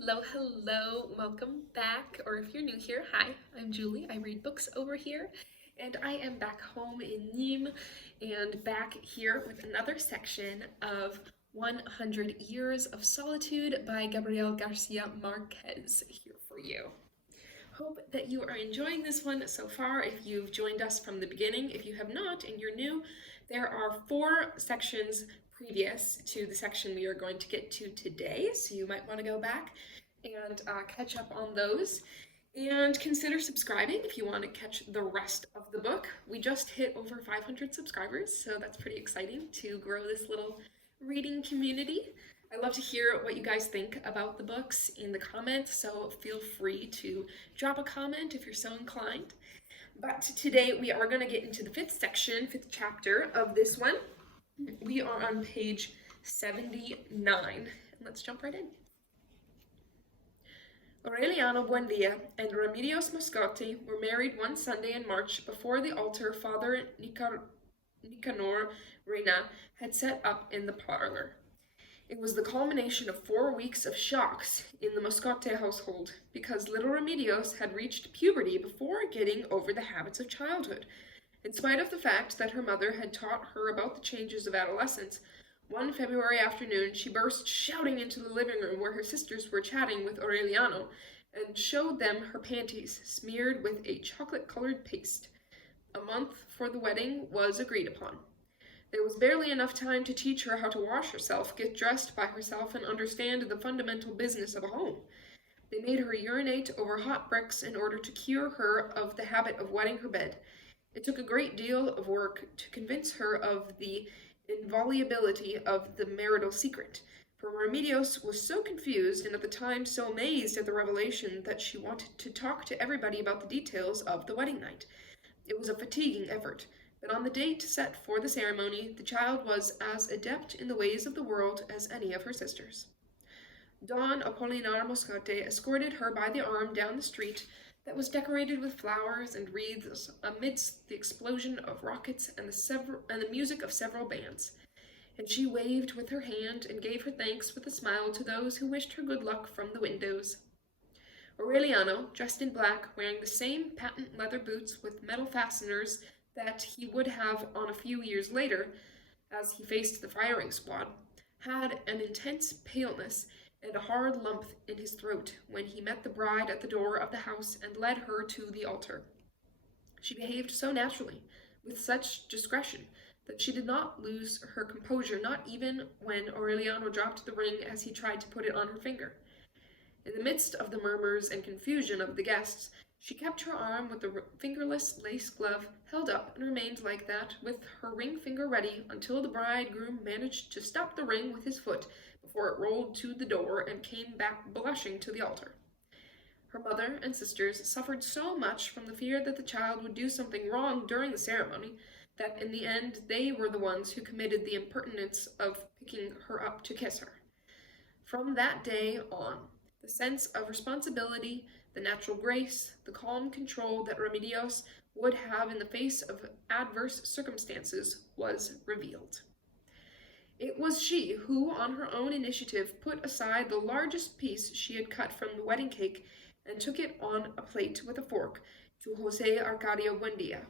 Hello, welcome back, or if you're new here, hi, I'm Julie. I read books over here, and I am back home in Nîmes and back here with another section of 100 Years of Solitude by Gabriel Garcia Marquez here for you. Hope that you are enjoying this one so far. If you've joined us from the beginning, if you have not and you're new, there are 4 sections previous to the section we are going to get to today, so you might want to go back and catch up on those. And consider subscribing if you want to catch the rest of the book. We just hit over 500 subscribers, so that's pretty exciting to grow this little reading community. I love to hear what you guys think about the books in the comments, so feel free to drop a comment if you're so inclined. But today we are going to get into the 5th section, 5th chapter of this one. We are on page 79. Let's jump right in. Aureliano Buendia and Remedios Moscotti were married one Sunday in March before the altar Father Nicanor Reina had set up in the parlor. It was the culmination of 4 weeks of shocks in the Moscotti household, because little Remedios had reached puberty before getting over the habits of childhood. In spite of the fact that her mother had taught her about the changes of adolescence, one February afternoon she burst shouting into the living room where her sisters were chatting with Aureliano and showed them her panties smeared with a chocolate-colored paste. A month for the wedding was agreed upon. There was barely enough time to teach her how to wash herself, get dressed by herself, and understand the fundamental business of a home. They made her urinate over hot bricks in order to cure her of the habit of wetting her bed. It took a great deal of work to convince her of the inviolability of the marital secret, for Remedios was so confused and at the time so amazed at the revelation that she wanted to talk to everybody about the details of the wedding night. It was a fatiguing effort, but on the date set for the ceremony, the child was as adept in the ways of the world as any of her sisters. Don Apolinar Moscotti escorted her by the arm down the street that was decorated with flowers and wreaths amidst the explosion of rockets and the music of several bands, and she waved with her hand and gave her thanks with a smile to those who wished her good luck from the windows. Aureliano, dressed in black, wearing the same patent leather boots with metal fasteners that he would have on a few years later, as he faced the firing squad, had an intense paleness and a hard lump in his throat when he met the bride at the door of the house and led her to the altar. She behaved so naturally, with such discretion, that she did not lose her composure, not even when Aureliano dropped the ring as he tried to put it on her finger. In the midst of the murmurs and confusion of the guests, she kept her arm with the fingerless lace glove held up and remained like that, with her ring finger ready, until the bridegroom managed to stop the ring with his foot before it rolled to the door and came back blushing to the altar. Her mother and sisters suffered so much from the fear that the child would do something wrong during the ceremony that in the end they were the ones who committed the impertinence of picking her up to kiss her. From that day on, the sense of responsibility, the natural grace, the calm control that Remedios would have in the face of adverse circumstances was revealed. It was she who, on her own initiative, put aside the largest piece she had cut from the wedding cake and took it on a plate with a fork to Jose Arcadio Buendia.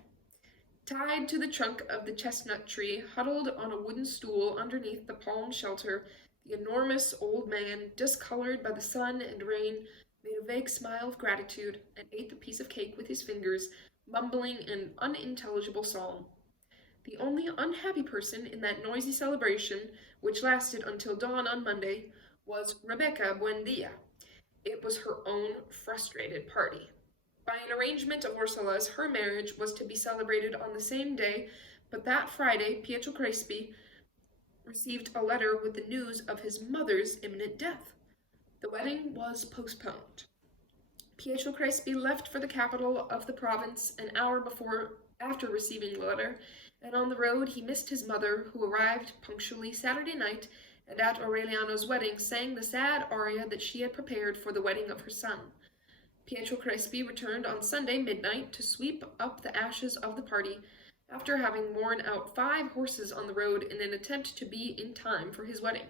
Tied to the trunk of the chestnut tree, huddled on a wooden stool underneath the palm shelter, the enormous old man, discolored by the sun and rain, made a vague smile of gratitude and ate the piece of cake with his fingers, mumbling an unintelligible psalm. The only unhappy person in that noisy celebration, which lasted until dawn on Monday, was Rebecca Buendia. It was her own frustrated party. By an arrangement of Ursula's, her marriage was to be celebrated on the same day, but that Friday Pietro Crespi received a letter with the news of his mother's imminent death. The wedding was postponed. Pietro Crespi left for the capital of the province an hour after receiving the letter, and on the road he missed his mother, who arrived punctually Saturday night, and at Aureliano's wedding sang the sad aria that she had prepared for the wedding of her son. Pietro Crespi returned on Sunday midnight to sweep up the ashes of the party, after having worn out 5 horses on the road in an attempt to be in time for his wedding.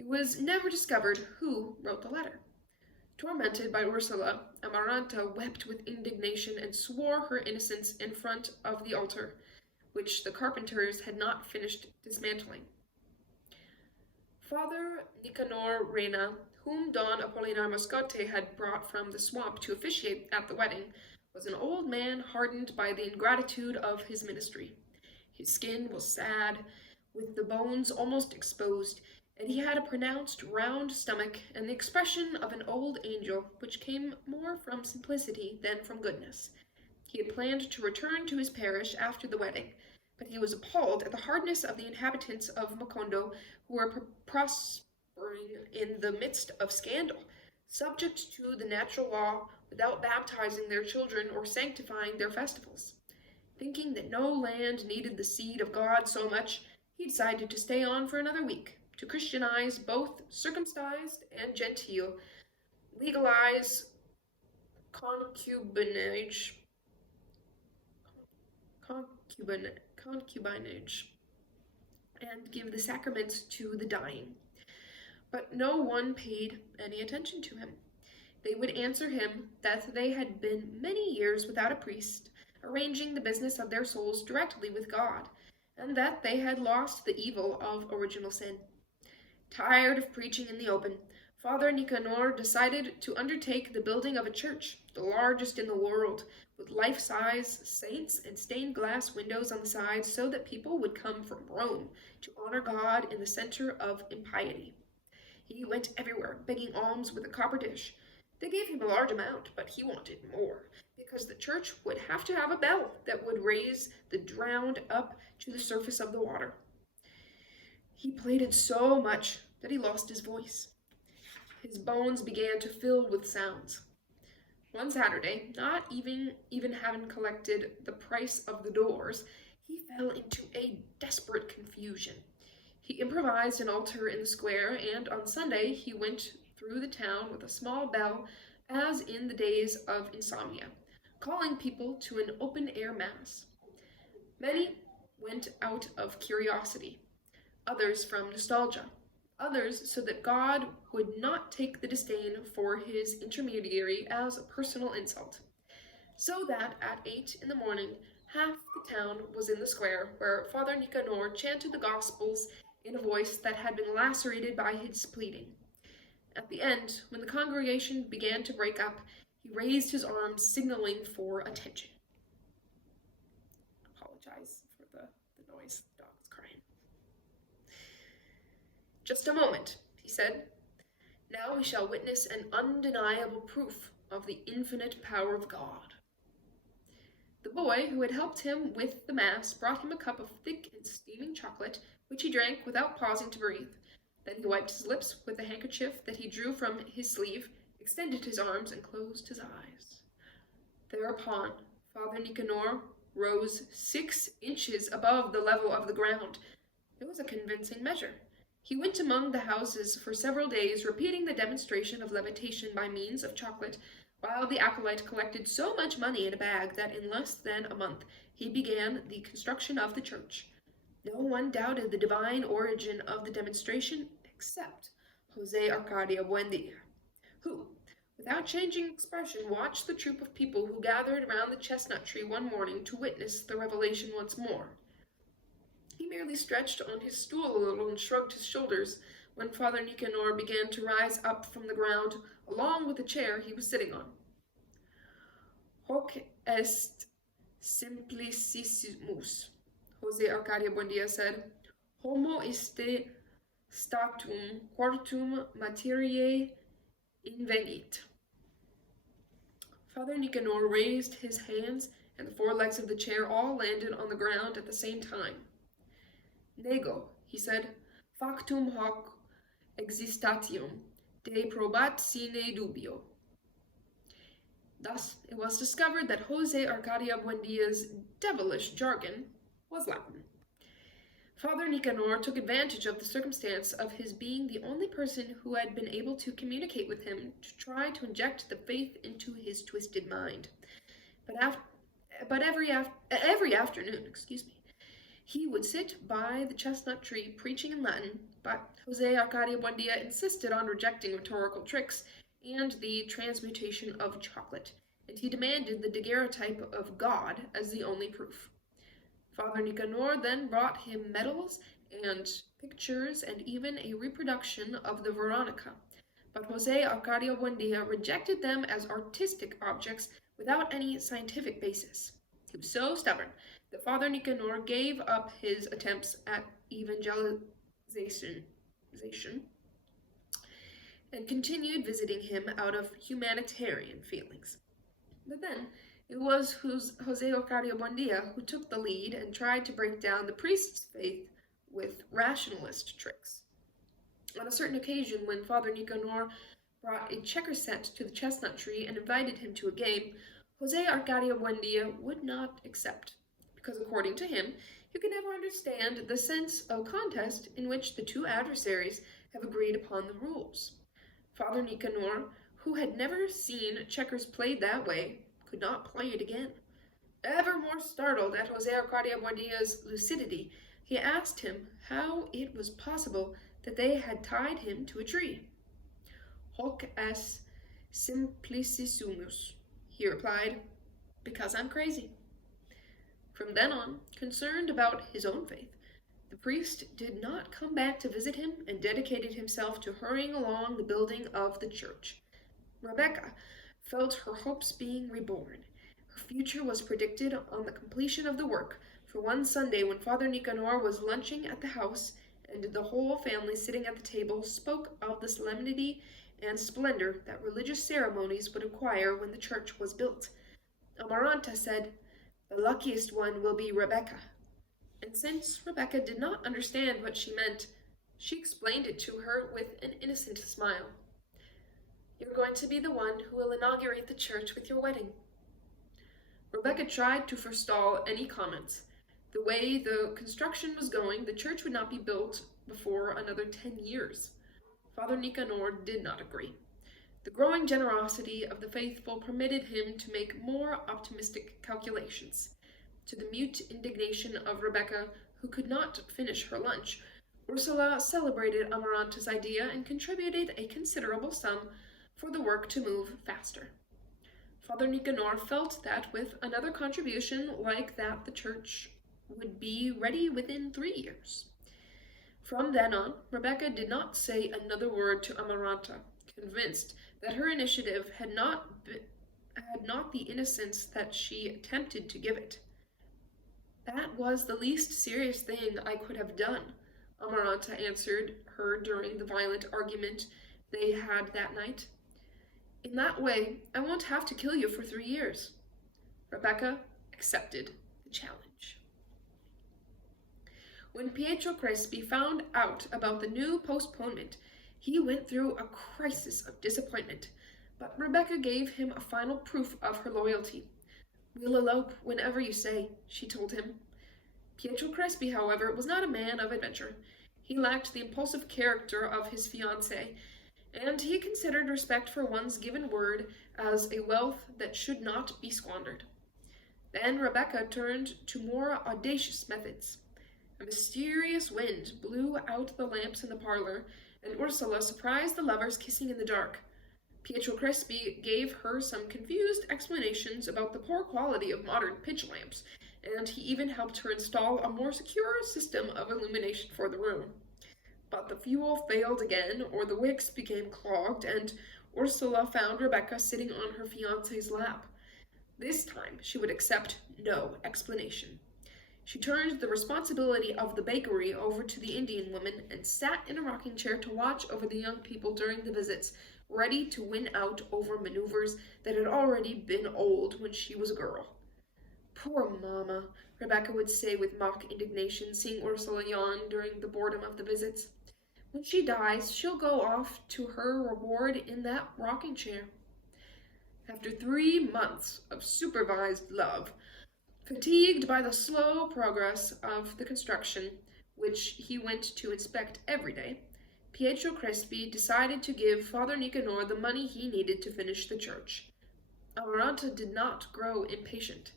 It was never discovered who wrote the letter. Tormented by Ursula, Amaranta wept with indignation and swore her innocence in front of the altar, which the carpenters had not finished dismantling. Father Nicanor Reina, whom Don Apolinar Moscote had brought from the swamp to officiate at the wedding, was an old man hardened by the ingratitude of his ministry. His skin was sad, with the bones almost exposed, and he had a pronounced round stomach and the expression of an old angel, which came more from simplicity than from goodness. He had planned to return to his parish after the wedding, but he was appalled at the hardness of the inhabitants of Macondo, who were prospering in the midst of scandal, subject to the natural law, without baptizing their children or sanctifying their festivals. Thinking that no land needed the seed of God so much, he decided to stay on for another week, to Christianize both circumcised and gentile, legalize concubinage, and give the sacraments to the dying. But no one paid any attention to him. They would answer him that they had been many years without a priest, arranging the business of their souls directly with God, and that they had lost the evil of original sin. Tired of preaching in the open, Father Nicanor decided to undertake the building of a church, the largest in the world, with life-size saints and stained glass windows on the sides so that people would come from Rome to honor God in the center of impiety. He went everywhere, begging alms with a copper dish. They gave him a large amount, but he wanted more, because the church would have to have a bell that would raise the drowned up to the surface of the water. He pleaded so much that he lost his voice. His bones began to fill with sounds. One Saturday, not even having collected the price of the doors, he fell into a desperate confusion. He improvised an altar in the square, and on Sunday he went through the town with a small bell, as in the days of insomnia, calling people to an open-air mass. Many went out of curiosity, others from nostalgia, others so that God would not take the disdain for his intermediary as a personal insult. So that at 8 in the morning, half the town was in the square, where Father Nicanor chanted the Gospels in a voice that had been lacerated by his pleading. At the end, when the congregation began to break up, he raised his arms, signaling for attention. Apologize for the noise. The dog was crying. Just a moment, he said. Now we shall witness an undeniable proof of the infinite power of God. The boy who had helped him with the mass brought him a cup of thick and steaming chocolate, which he drank without pausing to breathe. Then he wiped his lips with a handkerchief that he drew from his sleeve, extended his arms, and closed his eyes. Thereupon, Father Nicanor rose 6 inches above the level of the ground. It was a convincing measure. He went among the houses for several days, repeating the demonstration of levitation by means of chocolate, while the acolyte collected so much money in a bag that in less than a month he began the construction of the church. No one doubted the divine origin of the demonstration except Jose Arcadia Buendia, who, without changing expression, watched the troop of people who gathered around the chestnut tree one morning to witness the revelation once more. He merely stretched on his stool a little and shrugged his shoulders when Father Nicanor began to rise up from the ground along with the chair he was sitting on. Hoc est simplicissimus, Jose Arcadia Buendia said. Homo iste statum quartum materiae invenit. Father Nicanor raised his hands, and the 4 legs of the chair all landed on the ground at the same time. Nego, he said, factum hoc existatium, de probat sine dubio. Thus, it was discovered that Jose Arcadia Buendia's devilish jargon was Latin. Father Nicanor took advantage of the circumstance of his being the only person who had been able to communicate with him to try to inject the faith into his twisted mind. But every afternoon, He would sit by the chestnut tree preaching in Latin, but Jose Arcadio Buendia insisted on rejecting rhetorical tricks and the transmutation of chocolate, and he demanded the daguerreotype of God as the only proof. Father Nicanor then brought him medals and pictures and even a reproduction of the Veronica, but Jose Arcadio Buendia rejected them as artistic objects without any scientific basis. He was so stubborn that Father Nicanor gave up his attempts at evangelization and continued visiting him out of humanitarian feelings. But then, it was Jose Arcadio Buendia who took the lead and tried to break down the priest's faith with rationalist tricks. On a certain occasion, when Father Nicanor brought a checker set to the chestnut tree and invited him to a game, Jose Arcadio Buendia would not accept, because according to him, you can never understand the sense of contest in which the two adversaries have agreed upon the rules. Father Nicanor, who had never seen checkers played that way, could not play it again. Ever more startled at Jose Arcadio Buendia's lucidity, he asked him how it was possible that they had tied him to a tree. Hoc est simplicissimus, he replied, because I'm crazy. From then on, concerned about his own faith, the priest did not come back to visit him and dedicated himself to hurrying along the building of the church. Rebecca felt her hopes being reborn. Her future was predicted on the completion of the work, for one Sunday when Father Nicanor was lunching at the house, and the whole family sitting at the table spoke of the solemnity and splendor that religious ceremonies would acquire when the church was built. Amaranta said, "The luckiest one will be Rebecca." And since Rebecca did not understand what she meant, she explained it to her with an innocent smile. "You're going to be the one who will inaugurate the church with your wedding." Rebecca tried to forestall any comments. The way the construction was going, the church would not be built before another 10 years. Father Nicanor did not agree. The growing generosity of the faithful permitted him to make more optimistic calculations. To the mute indignation of Rebecca, who could not finish her lunch, Ursula celebrated Amaranta's idea and contributed a considerable sum for the work to move faster. Father Nicanor felt that with another contribution like that, the church would be ready within 3 years. From then on, Rebecca did not say another word to Amaranta, convinced that her initiative had not the innocence that she attempted to give it. "That was the least serious thing I could have done," Amaranta answered her during the violent argument they had that night. "In that way, I won't have to kill you for 3 years." Rebecca accepted the challenge. When Pietro Crespi found out about the new postponement, he went through a crisis of disappointment, but Rebecca gave him a final proof of her loyalty. "We'll elope whenever you say," she told him. Pietro Crespi, however, was not a man of adventure. He lacked the impulsive character of his fiancée, and he considered respect for one's given word as a wealth that should not be squandered. Then Rebecca turned to more audacious methods. A mysterious wind blew out the lamps in the parlor, and Ursula surprised the lovers kissing in the dark. Pietro Crespi gave her some confused explanations about the poor quality of modern pitch lamps, and he even helped her install a more secure system of illumination for the room. But the fuel failed again, or the wicks became clogged, and Ursula found Rebecca sitting on her fiancé's lap. This time she would accept no explanation. She turned the responsibility of the bakery over to the Indian woman and sat in a rocking chair to watch over the young people during the visits, ready to win out over maneuvers that had already been old when she was a girl. "Poor Mama," Rebecca would say with mock indignation, seeing Ursula yawn during the boredom of the visits. "When she dies, she'll go off to her reward in that rocking chair." After 3 months of supervised love, fatigued by the slow progress of the construction, which he went to inspect every day, Pietro Crespi decided to give Father Nicanor the money he needed to finish the church. Amaranta did not grow impatient.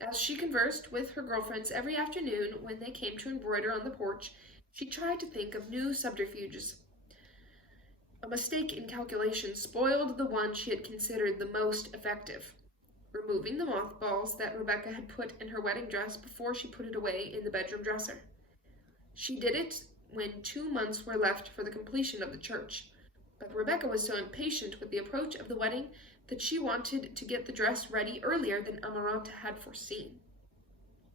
As she conversed with her girlfriends every afternoon when they came to embroider on the porch, she tried to think of new subterfuges. A mistake in calculation spoiled the one she had considered the most effective: removing the mothballs that Rebecca had put in her wedding dress before she put it away in the bedroom dresser. She did it when 2 months were left for the completion of the church, but Rebecca was so impatient with the approach of the wedding that she wanted to get the dress ready earlier than Amaranta had foreseen.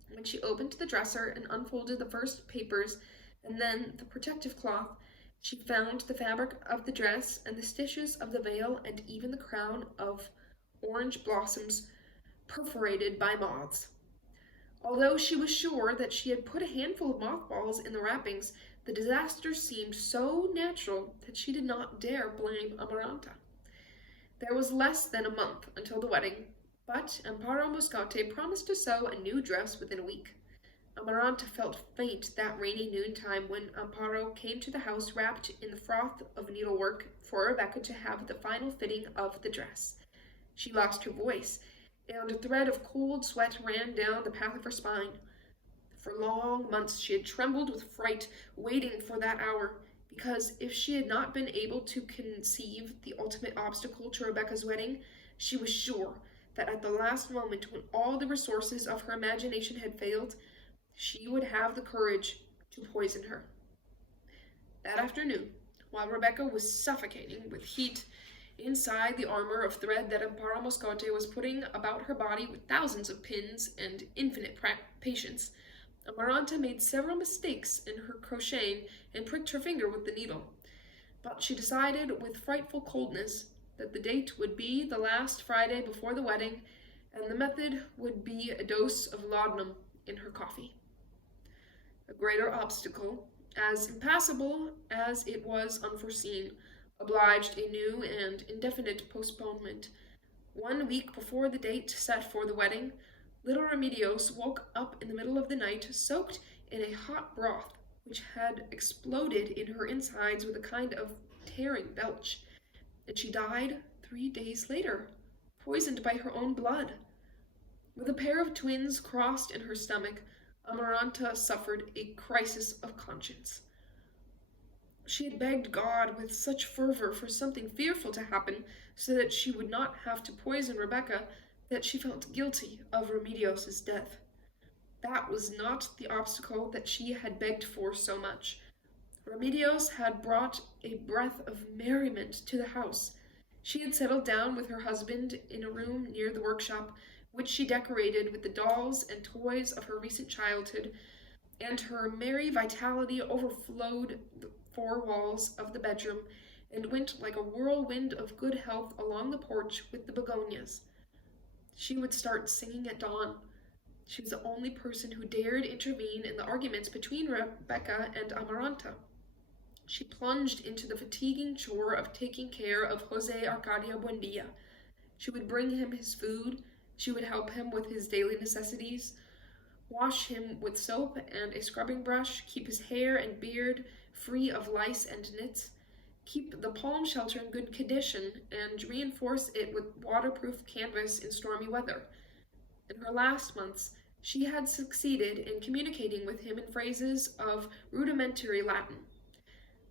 When she opened the dresser and unfolded the first papers and then the protective cloth, she found the fabric of the dress and the stitches of the veil and even the crown of orange blossoms perforated by moths. Although she was sure that she had put a handful of mothballs in the wrappings, the disaster seemed so natural that she did not dare blame Amaranta. There was less than a month until the wedding, but Amparo Moscate promised to sew a new dress within a week. Amaranta felt faint that rainy noontime when Amparo came to the house wrapped in the froth of needlework for Rebecca to have the final fitting of the dress. She lost her voice, and a thread of cold sweat ran down the path of her spine. For long months she had trembled with fright, waiting for that hour, because if she had not been able to conceive the ultimate obstacle to Rebecca's wedding, she was sure that at the last moment, when all the resources of her imagination had failed, she would have the courage to poison her. That afternoon, while Rebecca was suffocating with heat inside the armor of thread that Amparo Moscote was putting about her body with thousands of pins and infinite patience, Amaranta made several mistakes in her crocheting and pricked her finger with the needle. But she decided with frightful coldness that the date would be the last Friday before the wedding, and the method would be a dose of laudanum in her coffee. A greater obstacle, as impassable as it was unforeseen, obliged a new and indefinite postponement. 1 week before the date set for the wedding, little Remedios woke up in the middle of the night, soaked in a hot broth which had exploded in her insides with a kind of tearing belch, and she died 3 days later, poisoned by her own blood. With a pair of twins crossed in her stomach, Amaranta suffered a crisis of conscience. She had begged God with such fervor for something fearful to happen, so that she would not have to poison Rebecca, that she felt guilty of Remedios's death. That was not the obstacle that she had begged for so much. Remedios had brought a breath of merriment to the house. She had settled down with her husband in a room near the workshop, which she decorated with the dolls and toys of her recent childhood, and her merry vitality overflowed the 4 walls of the bedroom and went like a whirlwind of good health along the porch with the begonias. She would start singing at dawn. She was the only person who dared intervene in the arguments between Rebecca and Amaranta. She plunged into the fatiguing chore of taking care of José Arcadio Buendia. She would bring him his food, she would help him with his daily necessities, wash him with soap and a scrubbing brush, keep his hair and beard free of lice and nits, keep the palm shelter in good condition, and reinforce it with waterproof canvas in stormy weather. In her last months, she had succeeded in communicating with him in phrases of rudimentary Latin.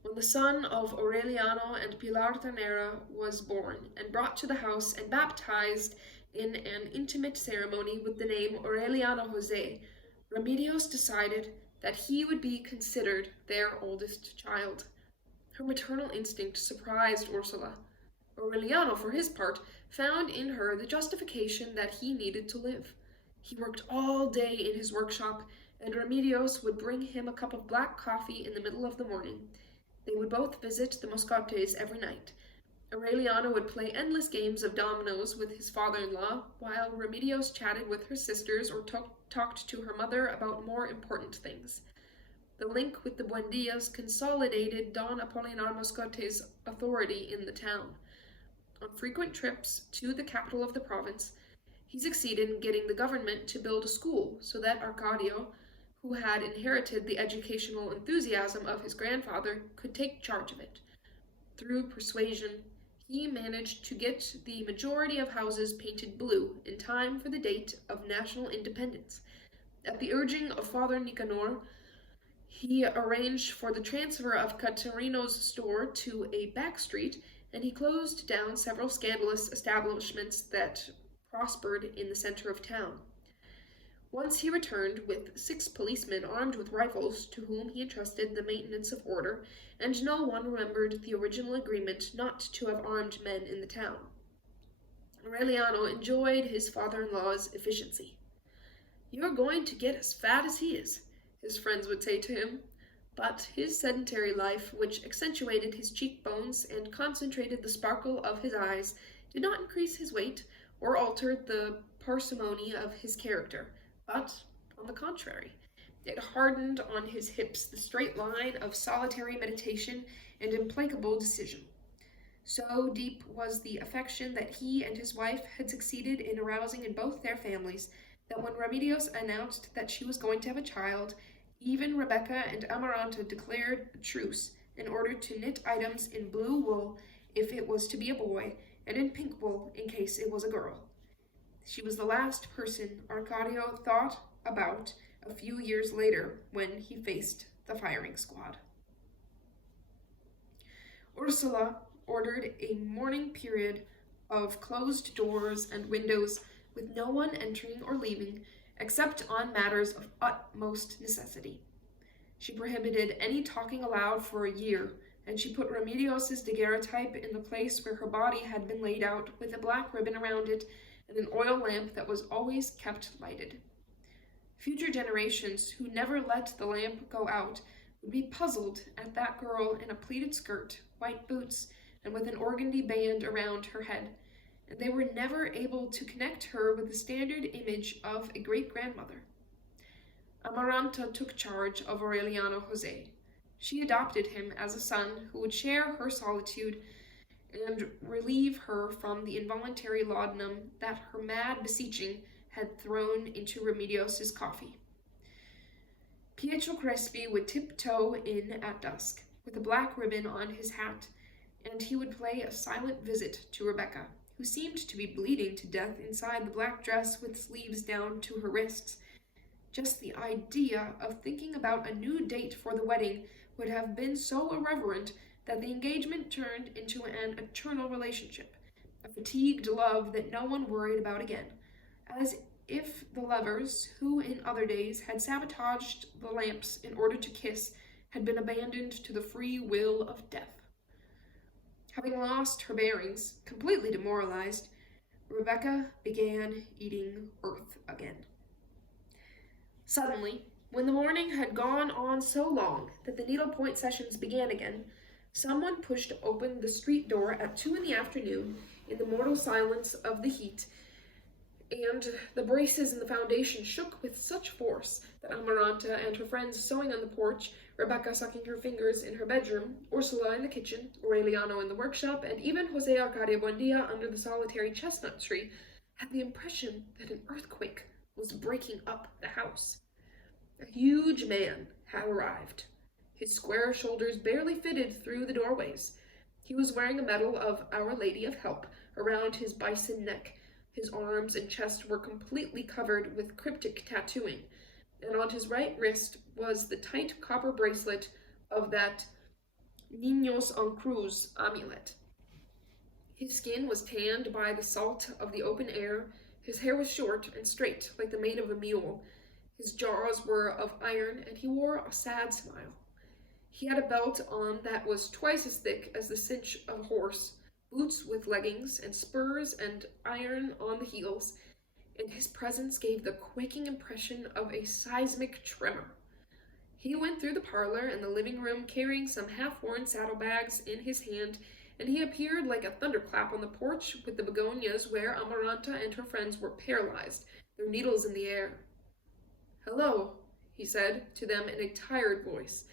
When the son of Aureliano and Pilar Tanera was born and brought to the house and baptized in an intimate ceremony with the name Aureliano Jose, Remedios decided that he would be considered their oldest child. Her maternal instinct surprised Ursula. Aureliano, for his part, found in her the justification that he needed to live. He worked all day in his workshop, and Remedios would bring him a cup of black coffee in the middle of the morning. They would both visit the Moscates every night. Aureliano would play endless games of dominoes with his father-in-law, while Remedios chatted with her sisters or talked to her mother about more important things. The link with the Buendias consolidated Don Apolinar Moscote's authority in the town. On frequent trips to the capital of the province, he succeeded in getting the government to build a school so that Arcadio, who had inherited the educational enthusiasm of his grandfather, could take charge of it. Through persuasion, he managed to get the majority of houses painted blue in time for the date of national independence. At the urging of Father Nicanor, he arranged for the transfer of Caterino's store to a back street, and he closed down several scandalous establishments that prospered in the center of town. Once he returned with 6 policemen armed with rifles, to whom he entrusted the maintenance of order, and no one remembered the original agreement not to have armed men in the town. Aureliano enjoyed his father-in-law's efficiency. "You're going to get as fat as he is," his friends would say to him, but his sedentary life, which accentuated his cheekbones and concentrated the sparkle of his eyes, did not increase his weight or alter the parsimony of his character, but, on the contrary, it hardened on his hips the straight line of solitary meditation and implacable decision. So deep was the affection that he and his wife had succeeded in arousing in both their families, that when Remedios announced that she was going to have a child, even Rebecca and Amaranta declared a truce in order to knit items in blue wool if it was to be a boy, and in pink wool in case it was a girl. She was the last person Arcadio thought about a few years later when he faced the firing squad. Ursula ordered a morning period of closed doors and windows, with no one entering or leaving except on matters of utmost necessity. She prohibited any talking aloud for a year, and she put Remedios's daguerreotype in the place where her body had been laid out, with a black ribbon around it and an oil lamp that was always kept lighted. Future generations who never let the lamp go out would be puzzled at that girl in a pleated skirt, white boots, and with an organdy band around her head, and they were never able to connect her with the standard image of a great-grandmother. Amaranta took charge of Aureliano Jose. She adopted him as a son who would share her solitude and relieve her from the involuntary laudanum that her mad beseeching had thrown into Remedios's coffee. Pietro Crespi would tiptoe in at dusk, with a black ribbon on his hat, and he would pay a silent visit to Rebecca, who seemed to be bleeding to death inside the black dress with sleeves down to her wrists. Just the idea of thinking about a new date for the wedding would have been so irreverent that the engagement turned into an eternal relationship, a fatigued love that no one worried about again, as if the lovers, who in other days had sabotaged the lamps in order to kiss, had been abandoned to the free will of death. Having lost her bearings, completely demoralized, Rebecca began eating earth again. Suddenly, when the morning had gone on so long that the needlepoint sessions began again, someone pushed open the street door at 2 p.m. in the mortal silence of the heat, and the braces in the foundation shook with such force that Amaranta and her friends sewing on the porch, Rebecca sucking her fingers in her bedroom, Ursula in the kitchen, Aureliano in the workshop, and even Jose Arcadio Buendia under the solitary chestnut tree, had the impression that an earthquake was breaking up the house. A huge man had arrived. His square shoulders barely fitted through the doorways. He was wearing a medal of Our Lady of Help around his bison neck. His arms and chest were completely covered with cryptic tattooing, and on his right wrist was the tight copper bracelet of that Niños en Cruz amulet. His skin was tanned by the salt of the open air, his hair was short and straight like the mane of a mule, his jaws were of iron, and he wore a sad smile. He had a belt on that was twice as thick as the cinch of a horse, boots with leggings, and spurs and iron on the heels, and his presence gave the quaking impression of a seismic tremor. He went through the parlor and the living room carrying some half-worn saddlebags in his hand, and he appeared like a thunderclap on the porch with the begonias where Amaranta and her friends were paralyzed, their needles in the air. "Hello," he said to them in a tired voice,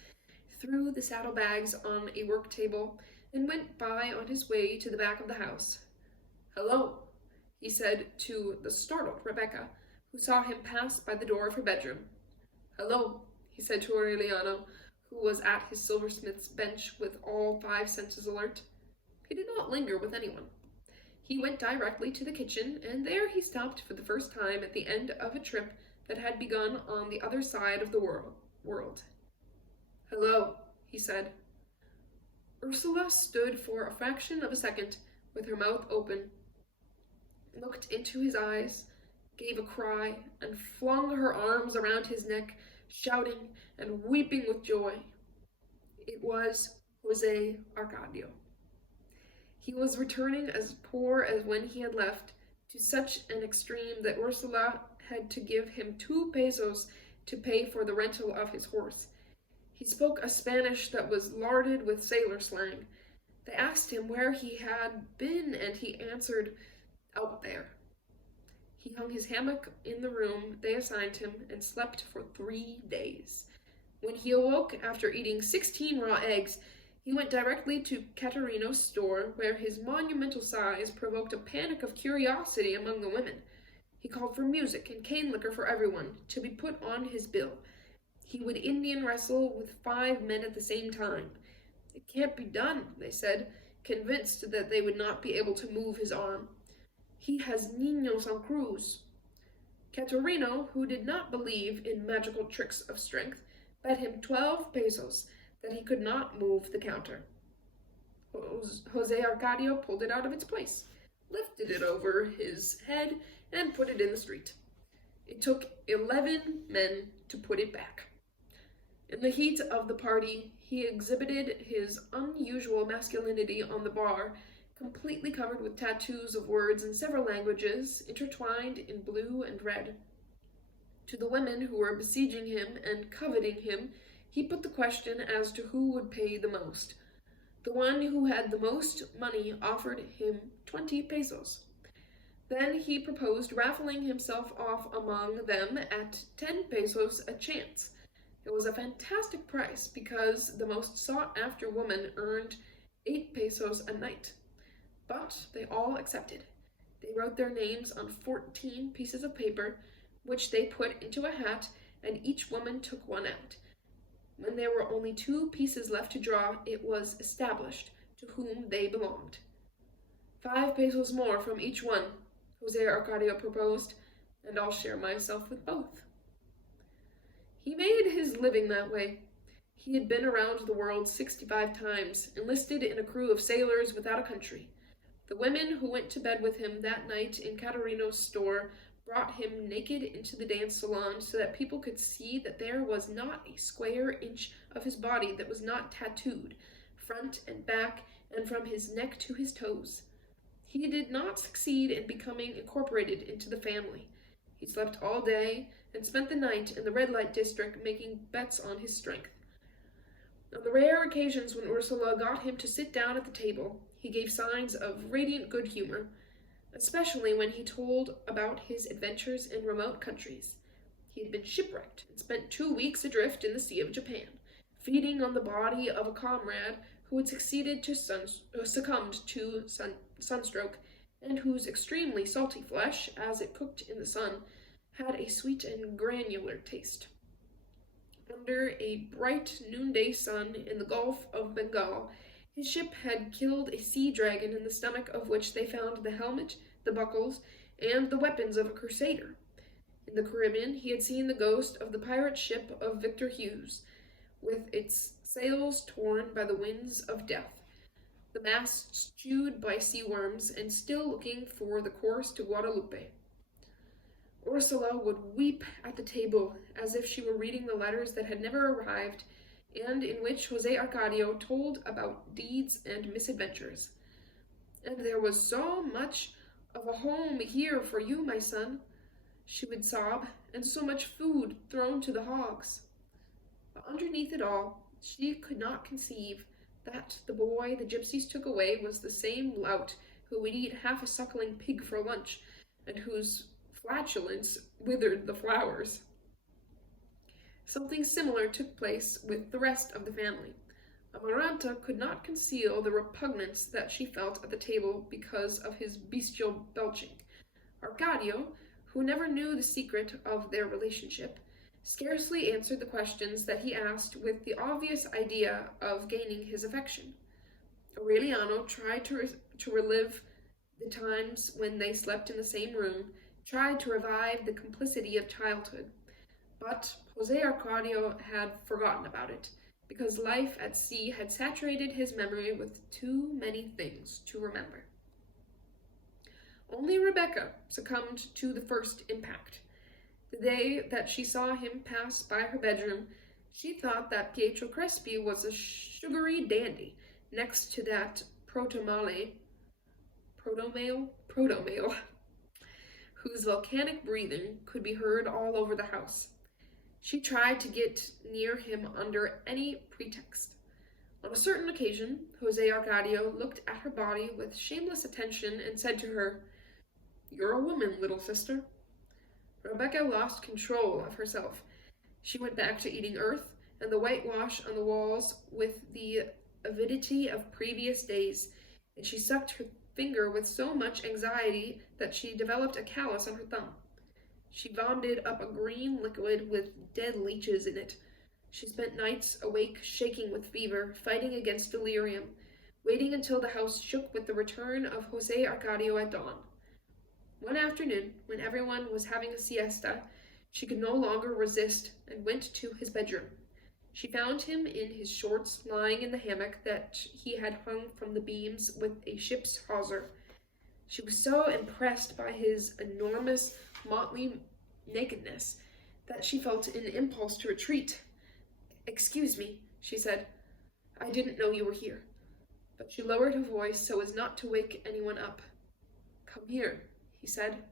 threw the saddlebags on a work table, and went by on his way to the back of the house. "Hello," he said to the startled Rebecca, who saw him pass by the door of her bedroom. "Hello," he said to Aureliano, who was at his silversmith's bench with all 5 senses alert. He did not linger with anyone. He went directly to the kitchen, and there he stopped for the first time at the end of a trip that had begun on the other side of the world. "Hello," he said. Ursula stood for a fraction of a second with her mouth open, looked into his eyes, gave a cry, and flung her arms around his neck, shouting and weeping with joy. It was Jose Arcadio. He was returning as poor as when he had left, to such an extreme that Ursula had to give him 2 pesos to pay for the rental of his horse. He spoke a Spanish that was larded with sailor slang. They asked him where he had been, and he answered, "Out there." He hung his hammock in the room they assigned him and slept for 3 days. When he awoke after eating 16 raw eggs, he went directly to Caterino's store, where his monumental size provoked a panic of curiosity among the women. He called for music and cane liquor for everyone, to be put on his bill. He would Indian wrestle with 5 men at the same time. "It can't be done," they said, convinced that they would not be able to move his arm. "He has niños en cruz." Caterino, who did not believe in magical tricks of strength, bet him 12 pesos that he could not move the counter. Jose Arcadio pulled it out of its place, lifted it over his head, and put it in the street. It took 11 men to put it back. In the heat of the party, he exhibited his unusual masculinity on the bar, completely covered with tattoos of words in several languages, intertwined in blue and red. To the women who were besieging him and coveting him, he put the question as to who would pay the most. The one who had the most money offered him 20 pesos. Then he proposed raffling himself off among them at 10 pesos a chance. It was a fantastic price, because the most sought-after woman earned 8 pesos a night. But they all accepted. They wrote their names on 14 pieces of paper, which they put into a hat, and each woman took one out. When there were only 2 pieces left to draw, it was established to whom they belonged. 5 pesos more from each one, Jose Arcadio proposed, and I'll share myself with both. He made his living that way. He had been around the world 65 times, enlisted in a crew of sailors without a country. The women who went to bed with him that night in Caterino's store brought him naked into the dance salon so that people could see that there was not a square inch of his body that was not tattooed, front and back, and from his neck to his toes. He did not succeed in becoming incorporated into the family. He slept all day and spent the night in the red light district making bets on his strength. On the rare occasions when Ursula got him to sit down at the table, he gave signs of radiant good humor, especially when he told about his adventures in remote countries. He had been shipwrecked and spent 2 weeks adrift in the Sea of Japan, feeding on the body of a comrade who had succumbed to sunstroke, and whose extremely salty flesh, as it cooked in the sun, had a sweet and granular taste. Under a bright noonday sun in the Gulf of Bengal, his ship had killed a sea dragon, in the stomach of which they found the helmet, the buckles, and the weapons of a crusader. In the Caribbean, he had seen the ghost of the pirate ship of Victor Hughes, with its sails torn by the winds of death, the masts chewed by sea worms, and still looking for the course to Guadalupe. Ursula would weep at the table as if she were reading the letters that had never arrived, and in which Jose Arcadio told about deeds and misadventures. "And there was so much of a home here for you, my son," she would sob, "and so much food thrown to the hogs." But underneath it all, she could not conceive that the boy the gypsies took away was the same lout who would eat half a suckling pig for lunch, and whose flatulence withered the flowers. Something similar took place with the rest of the family. Amaranta could not conceal the repugnance that she felt at the table because of his bestial belching. Arcadio, who never knew the secret of their relationship, scarcely answered the questions that he asked with the obvious idea of gaining his affection. Aureliano tried to relive the times when they slept in the same room, tried to revive the complicity of childhood. But Jose Arcadio had forgotten about it, because life at sea had saturated his memory with too many things to remember. Only Rebecca succumbed to the first impact. The day that she saw him pass by her bedroom, she thought that Pietro Crespi was a sugary dandy next to that protomale, whose volcanic breathing could be heard all over the house. She tried to get near him under any pretext. On a certain occasion, Jose Arcadio looked at her body with shameless attention and said to her, "You're a woman, little sister." Rebecca lost control of herself. She went back to eating earth and the whitewash on the walls with the avidity of previous days, and she sucked her finger with so much anxiety that she developed a callus on her thumb. She vomited up a green liquid with dead leeches in it. She spent nights awake, shaking with fever, fighting against delirium, waiting until the house shook with the return of Jose Arcadio at dawn. One afternoon, when everyone was having a siesta, she could no longer resist and went to his bedroom. She found him in his shorts, lying in the hammock that he had hung from the beams with a ship's hawser. She was so impressed by his enormous, motley nakedness that she felt an impulse to retreat. "Excuse me," she said. "I didn't know you were here." But she lowered her voice so as not to wake anyone up. "Come here," he said.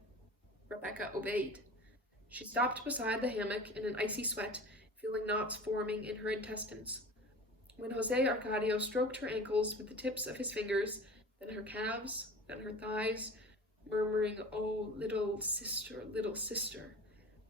Rebecca obeyed. She stopped beside the hammock in an icy sweat, feeling knots forming in her intestines. When Jose Arcadio stroked her ankles with the tips of his fingers, then her calves, then her thighs, murmuring, "Oh, little sister,"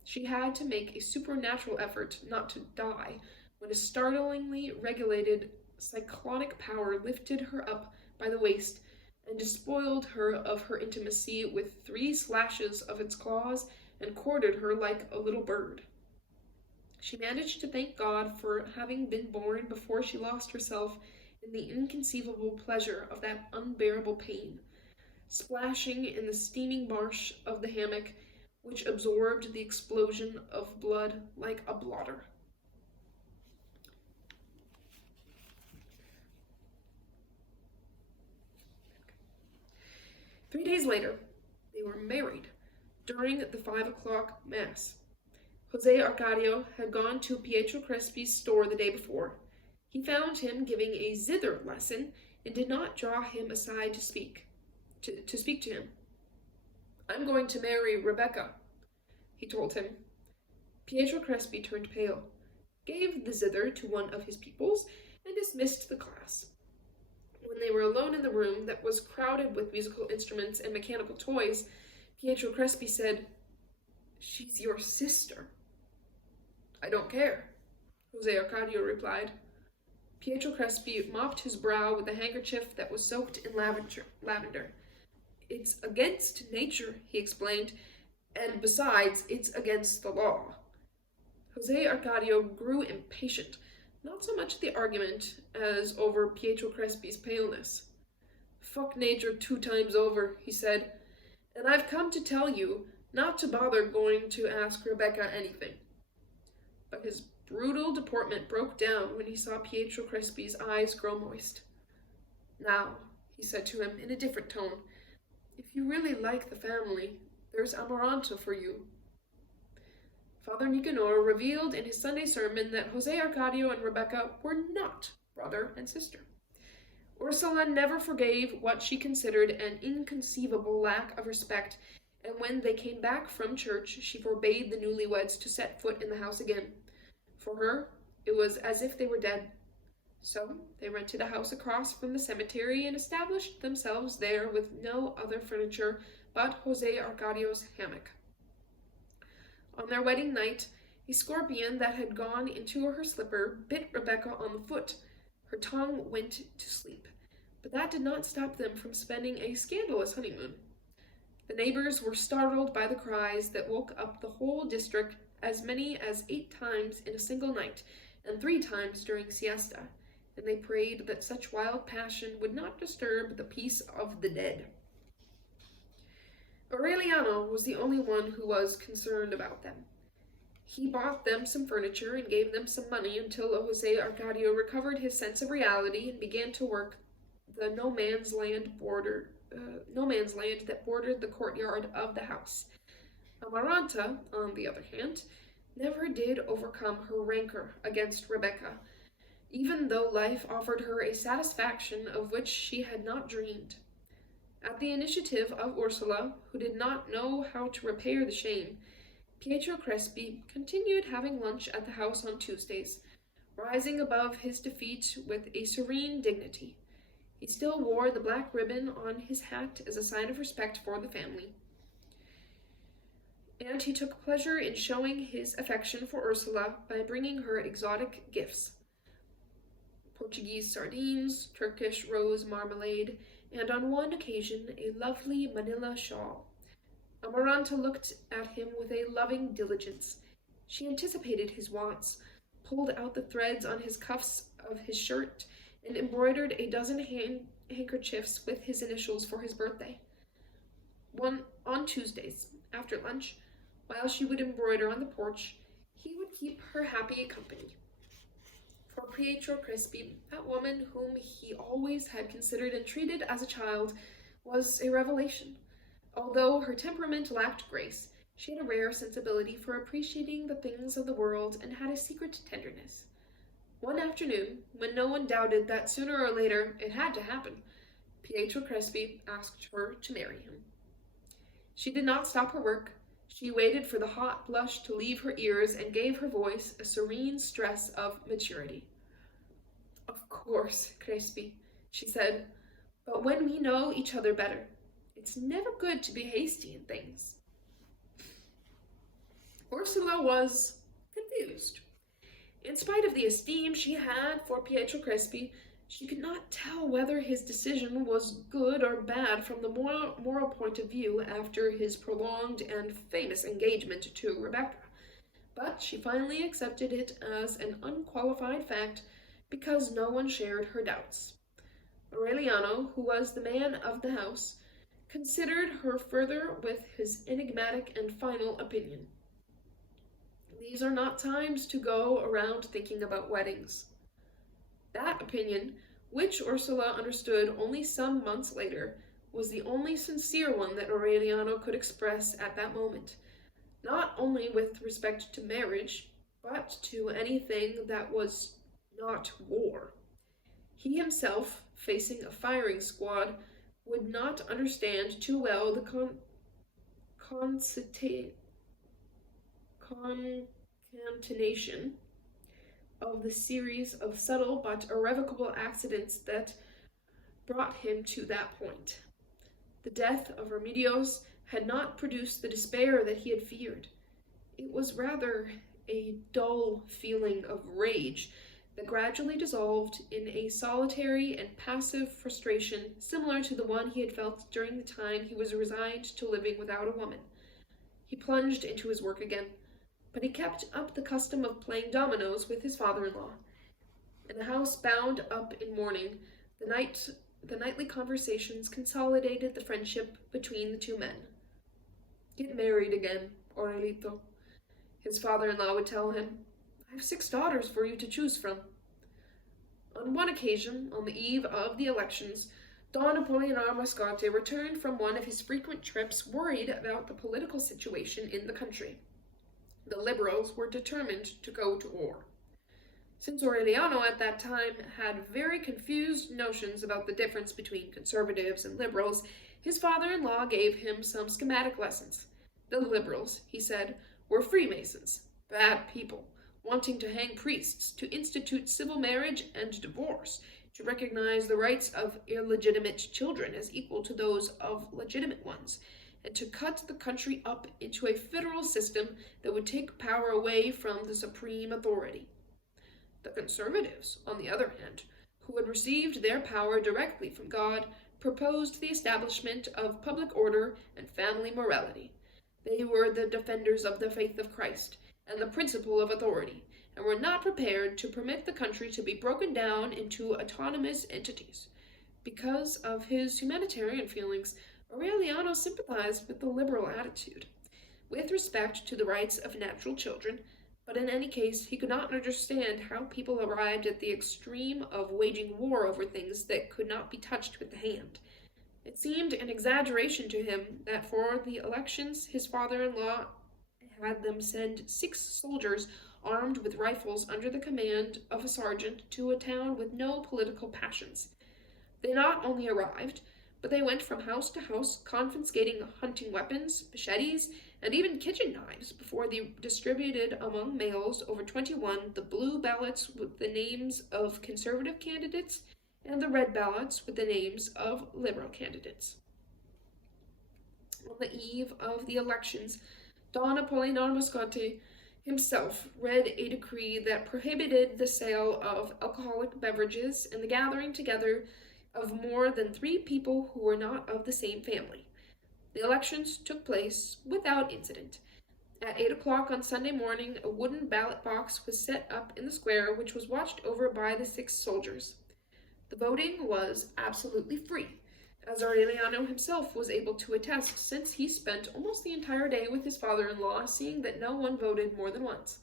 she had to make a supernatural effort not to die when a startlingly regulated cyclonic power lifted her up by the waist and despoiled her of her intimacy with 3 slashes of its claws and corded her like a little bird. She managed to thank God for having been born before she lost herself in the inconceivable pleasure of that unbearable pain, splashing in the steaming marsh of the hammock, which absorbed the explosion of blood like a blotter. Three days later, they were married during the 5 o'clock mass. Jose Arcadio had gone to Pietro Crespi's store the day before. He found him giving a zither lesson and did not draw him aside to speak to him. "I'm going to marry Rebecca," he told him. Pietro Crespi turned pale, gave the zither to one of his pupils, and dismissed the class. When they were alone in the room that was crowded with musical instruments and mechanical toys, Pietro Crespi said, "She's your sister." "I don't care," Jose Arcadio replied. Pietro Crespi mopped his brow with a handkerchief that was soaked in lavender. "It's against nature," he explained, "and besides, it's against the law." Jose Arcadio grew impatient, not so much at the argument as over Pietro Crespi's paleness. "Fuck nature 2 times over," he said, "and I've come to tell you not to bother going to ask Rebecca anything." But his brutal deportment broke down when he saw Pietro Crespi's eyes grow moist. "Now," he said to him in a different tone, "if you really like the family, there's Amaranto for you." Father Nicanor revealed in his Sunday sermon that Jose Arcadio and Rebecca were not brother and sister. Ursula never forgave what she considered an inconceivable lack of respect, and when they came back from church, she forbade the newlyweds to set foot in the house again. For her, it was as if they were dead. So they rented a house across from the cemetery and established themselves there with no other furniture but Jose Arcadio's hammock. On their wedding night, a scorpion that had gone into her slipper bit Rebecca on the foot. Her tongue went to sleep, but that did not stop them from spending a scandalous honeymoon. The neighbors were startled by the cries that woke up the whole district, as many as 8 times in a single night, and 3 times during siesta, and they prayed that such wild passion would not disturb the peace of the dead. Aureliano was the only one who was concerned about them. He bought them some furniture and gave them some money until Jose Arcadio recovered his sense of reality and began to work the no man's land that bordered the courtyard of the house. Amaranta, on the other hand, never did overcome her rancor against Rebecca, even though life offered her a satisfaction of which she had not dreamed. At the initiative of Ursula, who did not know how to repair the shame, Pietro Crespi continued having lunch at the house on Tuesdays, rising above his defeat with a serene dignity. He still wore the black ribbon on his hat as a sign of respect for the family, and he took pleasure in showing his affection for Ursula by bringing her exotic gifts: Portuguese sardines, Turkish rose marmalade, and on one occasion a lovely Manila shawl. Amaranta looked at him with a loving diligence. She anticipated his wants, pulled out the threads on his cuffs of his shirt, and embroidered a dozen handkerchiefs with his initials for his birthday. On Tuesdays, after lunch, while she would embroider on the porch, he would keep her happy company. For Pietro Crespi, that woman whom he always had considered and treated as a child was a revelation. Although her temperament lacked grace, she had a rare sensibility for appreciating the things of the world and had a secret tenderness. One afternoon, when no one doubted that sooner or later it had to happen, Pietro Crespi asked her to marry him. She did not stop her work. She waited for the hot blush to leave her ears and gave her voice a serene stress of maturity. "Of course, Crespi," she said, "but when we know each other better, it's never good to be hasty in things." Ursula was confused. In spite of the esteem she had for Pietro Crespi, she could not tell whether his decision was good or bad from the moral point of view after his prolonged and famous engagement to Rebecca, but she finally accepted it as an unqualified fact because no one shared her doubts. Aureliano, who was the man of the house, considered her further with his enigmatic and final opinion. "These are not times to go around thinking about weddings." That opinion, which Ursula understood only some months later, was the only sincere one that Aureliano could express at that moment, not only with respect to marriage, but to anything that was not war. He himself, facing a firing squad, would not understand too well the concatenation of the series of subtle but irrevocable accidents that brought him to that point. The death of Remedios had not produced the despair that he had feared. It was rather a dull feeling of rage that gradually dissolved in a solitary and passive frustration similar to the one he had felt during the time he was resigned to living without a woman. He plunged into his work again, but he kept up the custom of playing dominoes with his father-in-law. In the house bound up in mourning, the nightly conversations consolidated the friendship between the two men. "Get married again, Aurelito," his father-in-law would tell him. "I have 6 daughters for you to choose from." On one occasion, on the eve of the elections, Don Apolinar Mascate returned from one of his frequent trips worried about the political situation in the country. The liberals were determined to go to war. Since Aureliano at that time had very confused notions about the difference between conservatives and liberals, his father-in-law gave him some schematic lessons. The liberals, he said, were Freemasons, bad people, wanting to hang priests, to institute civil marriage and divorce, to recognize the rights of illegitimate children as equal to those of legitimate ones, and to cut the country up into a federal system that would take power away from the supreme authority. The conservatives, on the other hand, who had received their power directly from God, proposed the establishment of public order and family morality. They were the defenders of the faith of Christ and the principle of authority, and were not prepared to permit the country to be broken down into autonomous entities. Because of his humanitarian feelings, Aureliano sympathized with the liberal attitude with respect to the rights of natural children, but in any case, he could not understand how people arrived at the extreme of waging war over things that could not be touched with the hand. It seemed an exaggeration to him that for the elections his father-in-law had them send 6 soldiers armed with rifles under the command of a sergeant to a town with no political passions. They not only arrived, but they went from house to house, confiscating hunting weapons, machetes, and even kitchen knives before they distributed among males over 21 the blue ballots with the names of conservative candidates and the red ballots with the names of liberal candidates. On the eve of the elections, Don Apollinaire Moscotti himself read a decree that prohibited the sale of alcoholic beverages and the gathering together of more than 3 people who were not of the same family. The elections took place without incident. At 8 o'clock on Sunday morning, a wooden ballot box was set up in the square, which was watched over by the 6 soldiers. The voting was absolutely free, as Aureliano himself was able to attest, since he spent almost the entire day with his father-in-law, seeing that no one voted more than once.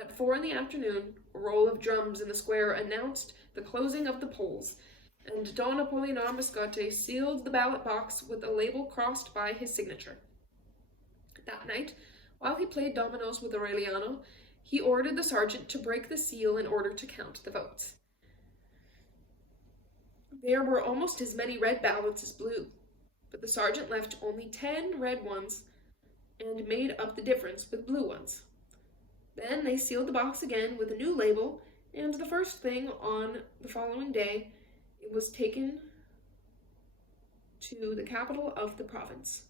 At 4 in the afternoon, a roll of drums in the square announced the closing of the polls, and Don Apollinaire Moscotti sealed the ballot box with a label crossed by his signature. That night, while he played dominoes with Aureliano, he ordered the sergeant to break the seal in order to count the votes. There were almost as many red ballots as blue, but the sergeant left only 10 red ones and made up the difference with blue ones. Then they sealed the box again with a new label, and the first thing on the following day, it was taken to the capital of the province.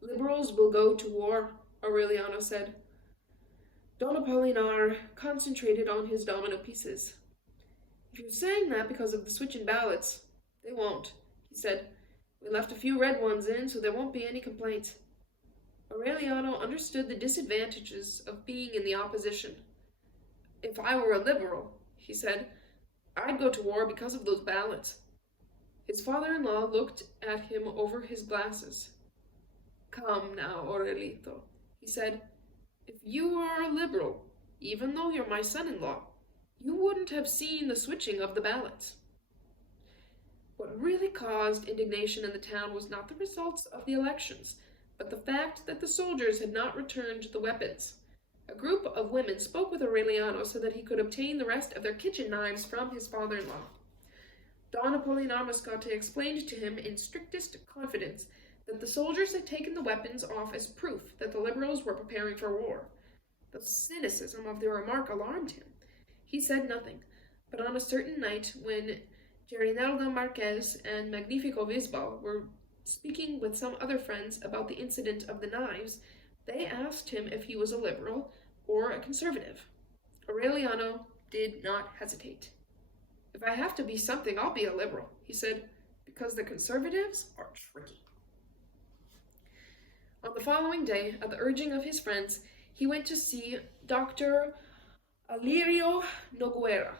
Liberals will go to war, Aureliano said. Don Apollinaire concentrated on his domino pieces. If you're saying that because of the switch in ballots, they won't, he said. We left a few red ones in, so there won't be any complaints. Aureliano understood the disadvantages of being in the opposition. If I were a liberal, he said, I'd go to war because of those ballots. His father-in-law looked at him over his glasses. Come now, Aurelito, he said. If you are a liberal, even though you're my son-in-law, you wouldn't have seen the switching of the ballots. What really caused indignation in the town was not the results of the elections, but the fact that the soldiers had not returned the weapons. A group of women spoke with Aureliano so that he could obtain the rest of their kitchen knives from his father-in-law. Don Apollinaire Moscotti explained to him in strictest confidence that the soldiers had taken the weapons off as proof that the liberals were preparing for war. The cynicism of the remark alarmed him. He said nothing, but on a certain night when Gerinaldo Marquez and Magnifico Visbal were speaking with some other friends about the incident of the knives, they asked him if he was a liberal or a conservative. Aureliano did not hesitate. If I have to be something, I'll be a liberal, he said, because the conservatives are tricky. On the following day, at the urging of his friends, he went to see Dr. Alirio Noguera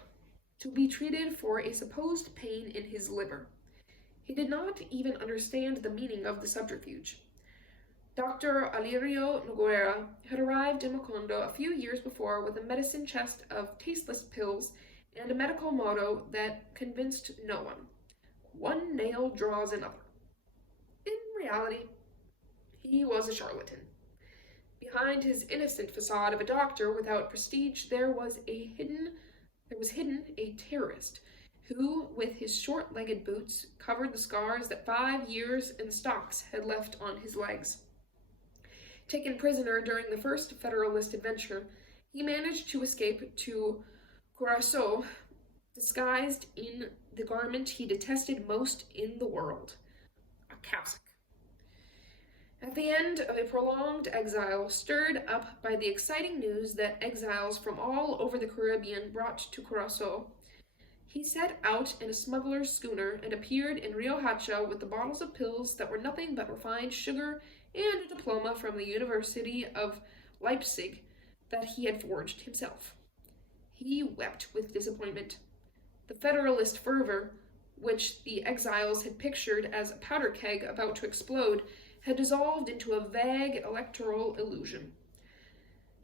to be treated for a supposed pain in his liver. He did not even understand the meaning of the subterfuge. Dr. Alirio Noguera had arrived in Macondo a few years before with a medicine chest of tasteless pills and a medical motto that convinced no one. One nail draws another. In reality, he was a charlatan. Behind his innocent facade of a doctor without prestige, there was hidden a terrorist who, with his short-legged boots, covered the scars that 5 years in the stocks had left on his legs. Taken prisoner during the first Federalist adventure, he managed to escape to Curaçao, disguised in the garment he detested most in the world, a cassock. At the end of a prolonged exile, stirred up by the exciting news that exiles from all over the Caribbean brought to Curaçao, he set out in a smuggler's schooner and appeared in Rio Hacha with the bottles of pills that were nothing but refined sugar and a diploma from the University of Leipzig that he had forged himself. He wept with disappointment. The Federalist fervor, which the exiles had pictured as a powder keg about to explode, had dissolved into a vague electoral illusion.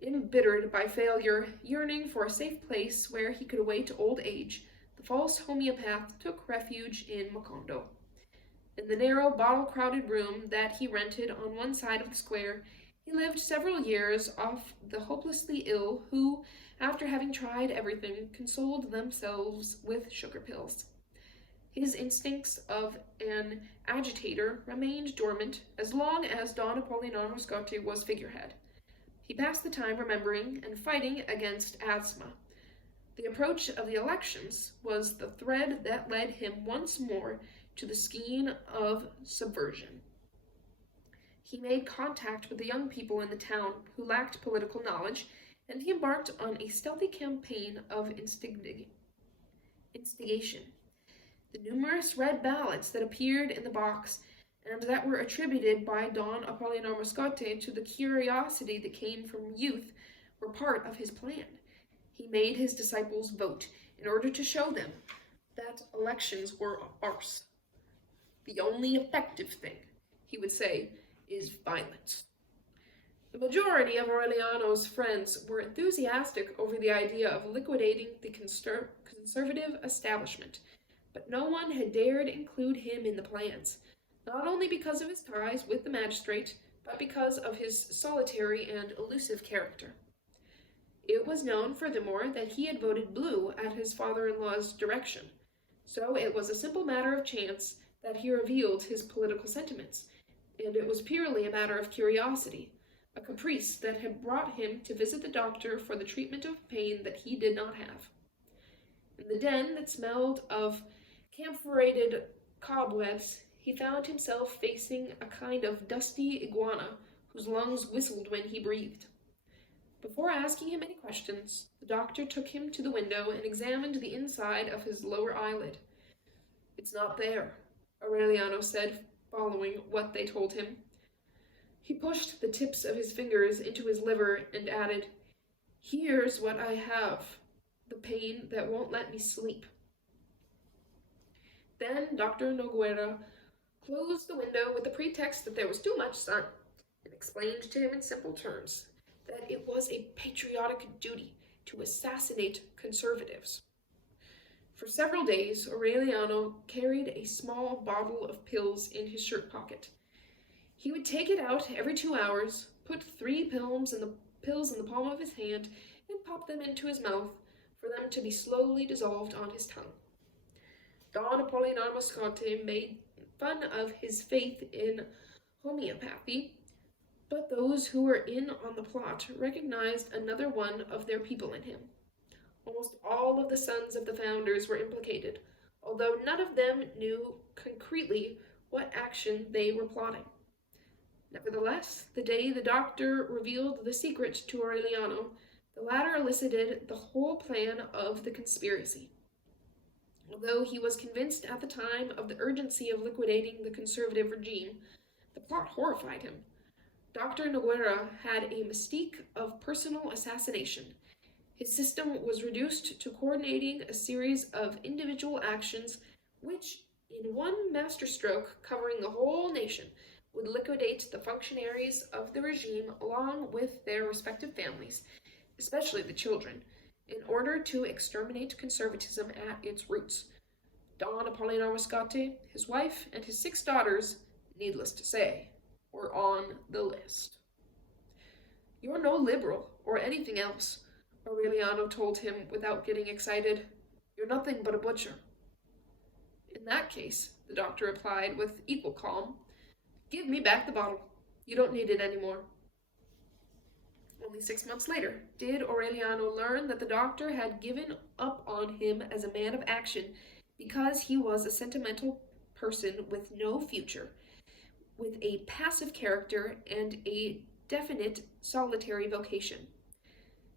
Embittered by failure, yearning for a safe place where he could await old age, the false homeopath took refuge in Macondo. In the narrow, bottle-crowded room that he rented on one side of the square, he lived several years off the hopelessly ill who, after having tried everything, consoled themselves with sugar pills. His instincts of an agitator remained dormant as long as Don Apollinario Scotti was figurehead. He passed the time remembering and fighting against asthma. The approach of the elections was the thread that led him once more to the skein of subversion. He made contact with the young people in the town who lacked political knowledge, and he embarked on a stealthy campaign of instigation. The numerous red ballots that appeared in the box and that were attributed by Don Apollinario Scotti to the curiosity that came from youth were part of his plan. He made his disciples vote in order to show them that elections were a farce. The only effective thing, he would say, is violence. The majority of Aureliano's friends were enthusiastic over the idea of liquidating the conservative establishment, but no one had dared include him in the plans, not only because of his ties with the magistrate, but because of his solitary and elusive character. It was known, furthermore, that he had voted blue at his father-in-law's direction, so it was a simple matter of chance that he revealed his political sentiments, and it was purely a matter of curiosity, a caprice that had brought him to visit the doctor for the treatment of pain that he did not have. In the den that smelled of camphorated cobwebs, he found himself facing a kind of dusty iguana whose lungs whistled when he breathed. Before asking him any questions, the doctor took him to the window and examined the inside of his lower eyelid. "It's not there," Aureliano said, following what they told him. He pushed the tips of his fingers into his liver and added, "Here's what I have, the pain that won't let me sleep." Then Dr. Noguera closed the window with the pretext that there was too much sun, and explained to him in simple terms that it was a patriotic duty to assassinate conservatives. For several days, Aureliano carried a small bottle of pills in his shirt pocket. He would take it out every 2 hours, put 3 pills in the palm of his hand, and pop them into his mouth for them to be slowly dissolved on his tongue. Don Apollinario Scotti made fun of his faith in homeopathy, but those who were in on the plot recognized another one of their people in him. Almost all of the sons of the founders were implicated, although none of them knew concretely what action they were plotting. Nevertheless, the day the doctor revealed the secret to Aureliano, the latter elicited the whole plan of the conspiracy. Although he was convinced at the time of the urgency of liquidating the conservative regime, the plot horrified him. Dr. Noguera had a mystique of personal assassination. His system was reduced to coordinating a series of individual actions which, in one masterstroke covering the whole nation, would liquidate the functionaries of the regime along with their respective families, especially the children, in order to exterminate conservatism at its roots. Don Apollinario Scotti, his wife, and his 6 daughters, needless to say, were on the list. "You're no liberal, or anything else," Aureliano told him without getting excited. "You're nothing but a butcher." "In that case," the doctor replied with equal calm, "give me back the bottle. You don't need it anymore." Only 6 months later did Aureliano learn that the doctor had given up on him as a man of action because he was a sentimental person with no future, with a passive character and a definite solitary vocation.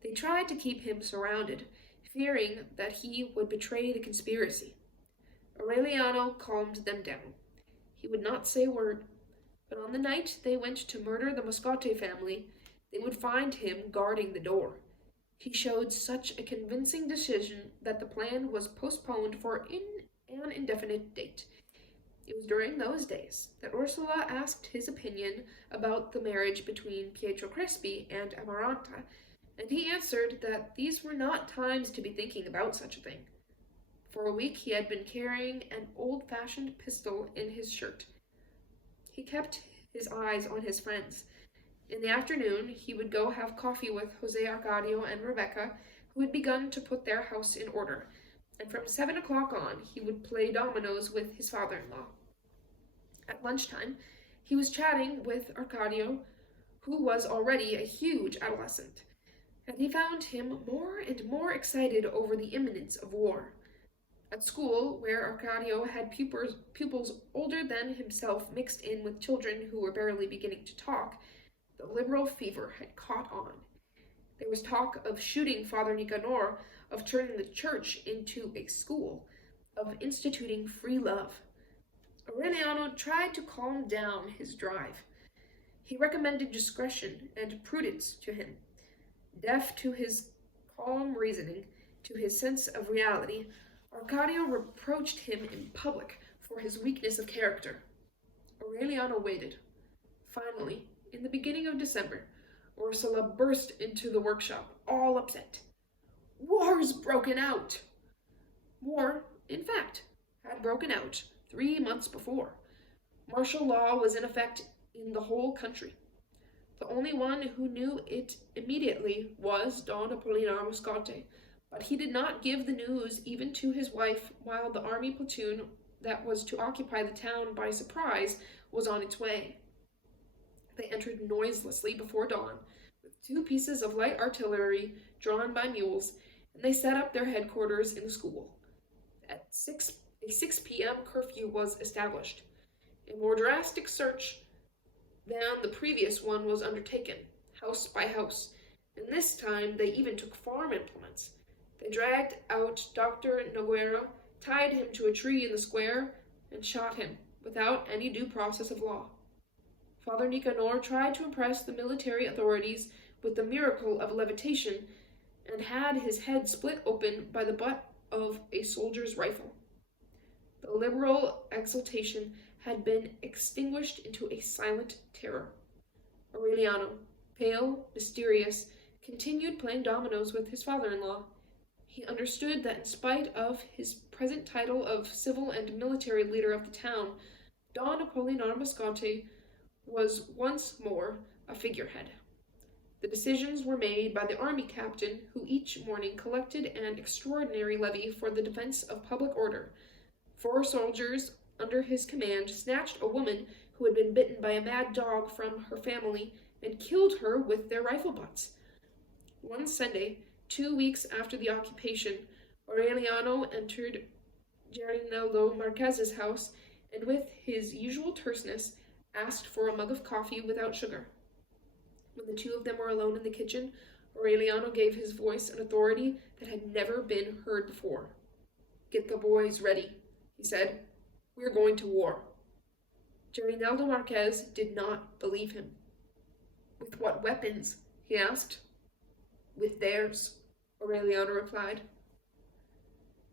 They tried to keep him surrounded, fearing that he would betray the conspiracy. Aureliano calmed them down. He would not say a word, but on the night they went to murder the Moscote family, they would find him guarding the door. He showed such a convincing decision that the plan was postponed for an indefinite date. It was during those days that Ursula asked his opinion about the marriage between Pietro Crespi and Amaranta, and he answered that these were not times to be thinking about such a thing. For a week he had been carrying an old-fashioned pistol in his shirt. He kept his eyes on his friends. In the afternoon he would go have coffee with Jose Arcadio and Rebecca, who had begun to put their house in order, and from 7 o'clock on he would play dominoes with his father-in-law. At lunchtime he was chatting with Arcadio, who was already a huge adolescent, and he found him more and more excited over the imminence of war. At school, where Arcadio had pupils older than himself mixed in with children who were barely beginning to talk, the liberal fever had caught on. There was talk of shooting Father Nicanor, of turning the church into a school, of instituting free love. Aureliano tried to calm down his drive. He recommended discretion and prudence to him. Deaf to his calm reasoning, to his sense of reality, Arcadio reproached him in public for his weakness of character. Aureliano waited. Finally, in the beginning of December, Ursula burst into the workshop, all upset. War's broken out! War, in fact, had broken out 3 months before. Martial law was in effect in the whole country. The only one who knew it immediately was Don Apolinar Moscote, but he did not give the news even to his wife while the army platoon that was to occupy the town by surprise was on its way. They entered noiselessly before dawn, with 2 pieces of light artillery drawn by mules, and they set up their headquarters in the school. At a 6 p.m. curfew was established. A more drastic search than the previous one was undertaken, house by house, and this time they even took farm implements. They dragged out Dr. Noguera, tied him to a tree in the square, and shot him, without any due process of law. Father Nicanor tried to impress the military authorities with the miracle of levitation, and had his head split open by the butt of a soldier's rifle. The liberal exultation had been extinguished into a silent terror. Aureliano, pale, mysterious, continued playing dominoes with his father-in-law. He understood that in spite of his present title of civil and military leader of the town, Don Apolinar Moscote was once more a figurehead. The decisions were made by the army captain, who each morning collected an extraordinary levy for the defense of public order. 4 soldiers under his command snatched a woman who had been bitten by a mad dog from her family and killed her with their rifle butts. One Sunday, 2 weeks after the occupation, Aureliano entered Gerinaldo Marquez's house and with his usual terseness asked for a mug of coffee without sugar. When the 2 of them were alone in the kitchen, Aureliano gave his voice an authority that had never been heard before. "Get the boys ready," he said. "We're going to war." Gerinaldo Marquez did not believe him. "With what weapons?" he asked. "With theirs," Aureliano replied.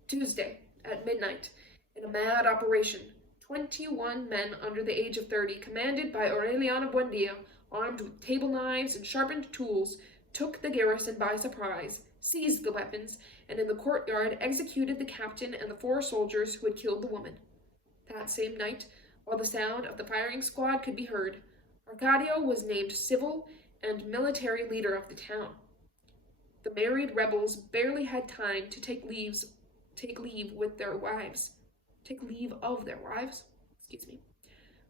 Tuesday, at midnight, in a mad operation, 21 men under the age of 30, commanded by Aureliano Buendia, armed with table knives and sharpened tools, took the garrison by surprise, seized the weapons, and in the courtyard executed the captain and the 4 soldiers who had killed the woman. That same night, while the sound of the firing squad could be heard, Arcadio was named civil and military leader of the town. The married rebels barely had time to take leave of their wives,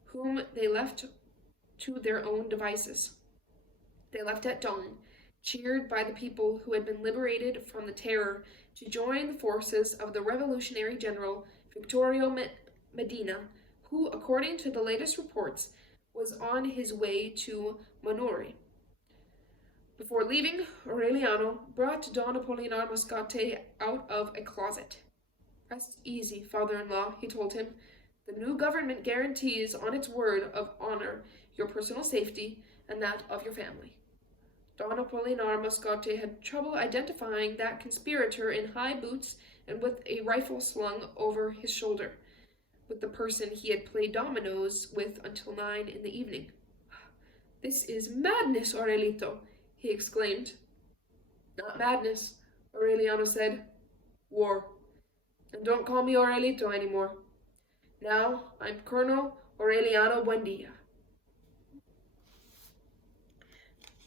whom they left to their own devices. They left at dawn, cheered by the people who had been liberated from the terror, to join the forces of the revolutionary general Victorio Medina, who, according to the latest reports, was on his way to Monori. Before leaving, Aureliano brought Don Apolinar Moscote out of a closet. "Rest easy, father-in-law," he told him. "The new government guarantees on its word of honor your personal safety and that of your family. Don Apollinaire Moscote had trouble identifying that conspirator in high boots and with a rifle slung over his shoulder, with the person he had played dominoes with until 9 in the evening. "This is madness, Aurelito," he exclaimed. "Not madness," Aureliano said. "War. And don't call me Aurelito anymore. Now I'm Colonel Aureliano Buendia."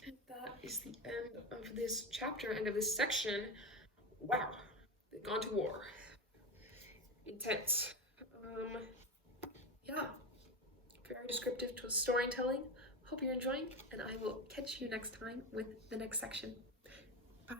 And that is the end of this chapter, end of this section. Wow, they've gone to war. Intense. Yeah, very descriptive to storytelling. Hope you're enjoying, and I will catch you next time with the next section. Bye.